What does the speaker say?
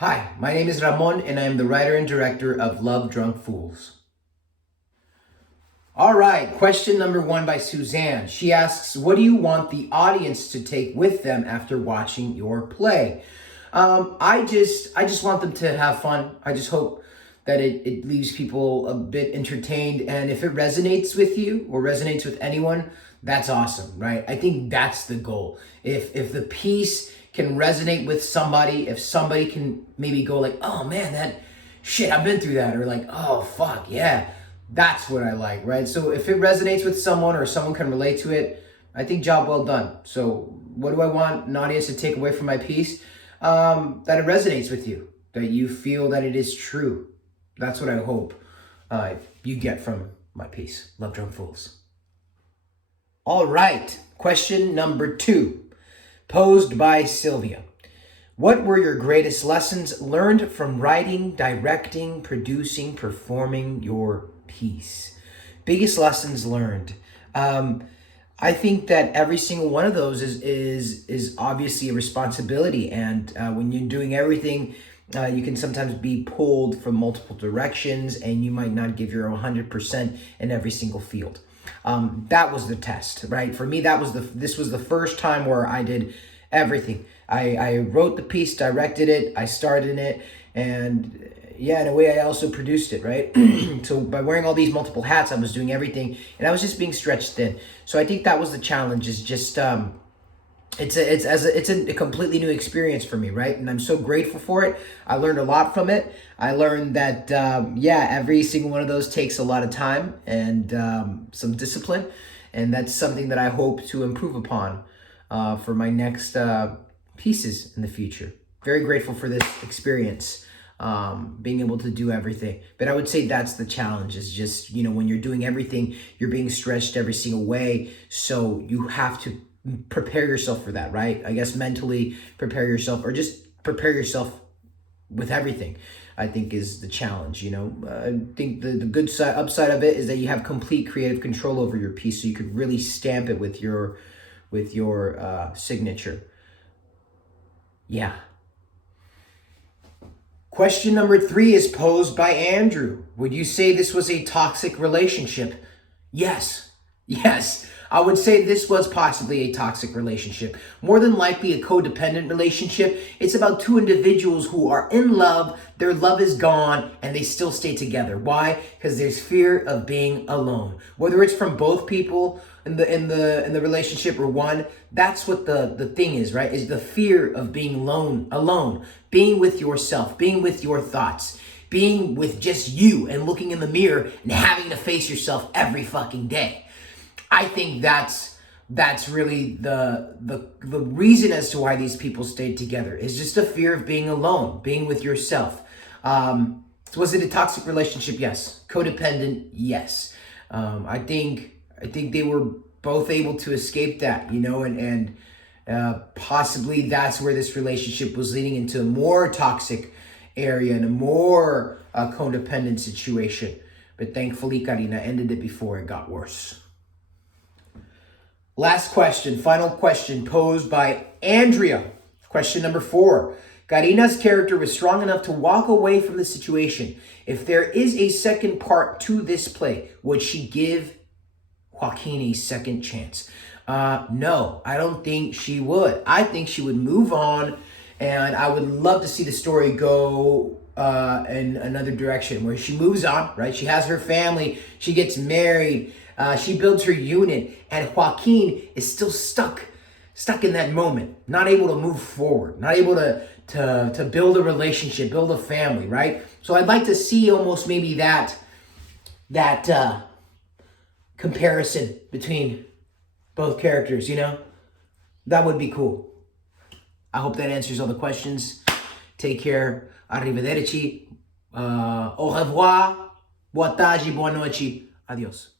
Hi, my name is Ramon and I am the writer and director of Love Drunk Fools. All right, question number 1 by Suzanne. She asks, what do you want the audience to take with them after watching your play? I just want them to have fun. I just hope that it leaves people a bit entertained. And if it resonates with you or resonates with anyone, that's awesome, right? I think that's the goal. If the piece can resonate with somebody, if somebody can maybe go like, oh man, that shit, I've been through that, or like, oh fuck, yeah, that's what I like, right? So if it resonates with someone or someone can relate to it, I think job well done. So what do I want an audience to take away from my piece? That it resonates with you, that you feel that it is true. That's what I hope you get from my piece, Love Drunk Fools. All right, question number 2. Posed by Sylvia. What were your greatest lessons learned from writing, directing, producing, performing your piece? Biggest lessons learned. I think that every single one of those is obviously a responsibility. And when you're doing everything, you can sometimes be pulled from multiple directions and you might not give your 100% in every single field. That was the test, right? For me, this was the first time where I did everything. I wrote the piece, directed it, I starred in it, and yeah, in a way I also produced it, right? So by wearing all these multiple hats, I was doing everything and I was just being stretched thin. So I think that was the challenge, is just it's a completely new experience for me, right? And I'm so grateful for it. I learned a lot from it. I learned that, every single one of those takes a lot of time and some discipline. And that's something that I hope to improve upon for my next pieces in the future. Very grateful for this experience, being able to do everything. But I would say that's the challenge, is just, when you're doing everything, you're being stretched every single way. So you have to prepare yourself for that, right? I guess mentally prepare yourself, or just prepare yourself with everything, I think is the challenge. I think the good upside of it is that you have complete creative control over your piece, so you could really stamp it with your signature. Yeah. Question number 3 is posed by Andrew. Would you say this was a toxic relationship? Yes. I would say this was possibly a toxic relationship. More than likely a codependent relationship. It's about 2 individuals who are in love, their love is gone, and they still stay together. Why? Because there's fear of being alone. Whether it's from both people in the relationship or one, that's what the thing is, right? Is the fear of being alone, being with yourself, being with your thoughts, being with just you and looking in the mirror and having to face yourself every fucking day. I think that's really the reason as to why these people stayed together, is just a fear of being alone, being with yourself. So was it a toxic relationship? Yes. Codependent? Yes. I think they were both able to escape that, and possibly that's where this relationship was leading into a more toxic area and a more codependent situation. But thankfully, Karina ended it before it got worse. Last question, final question posed by Andrea. Question number 4. Karina's character was strong enough to walk away from the situation. If there is a second part to this play, would she give Joaquin a second chance? No, I don't think she would. I think she would move on, and I would love to see the story go in another direction where she moves on, right? She has her family, she gets married, she builds her unit, and Joaquin is still stuck in that moment, not able to move forward, not able to build a relationship, build a family, right? So I'd like to see almost maybe that comparison between both characters, That would be cool. I hope that answers all the questions. Take care. Arrivederci. Au revoir. Boa tarde, boa noite. Adios.